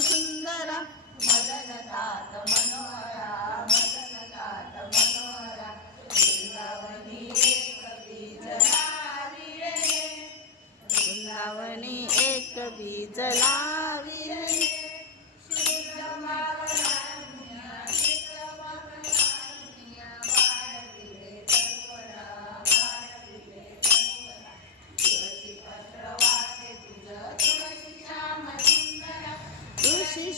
सुंदर. मदन तात मनोहरा मदन तात मनोहरा. वृंदावनी एक बीज लावी रे वृंदावनी एक बीज लावी रे. शुद्ध मावळांनिया, तुळशी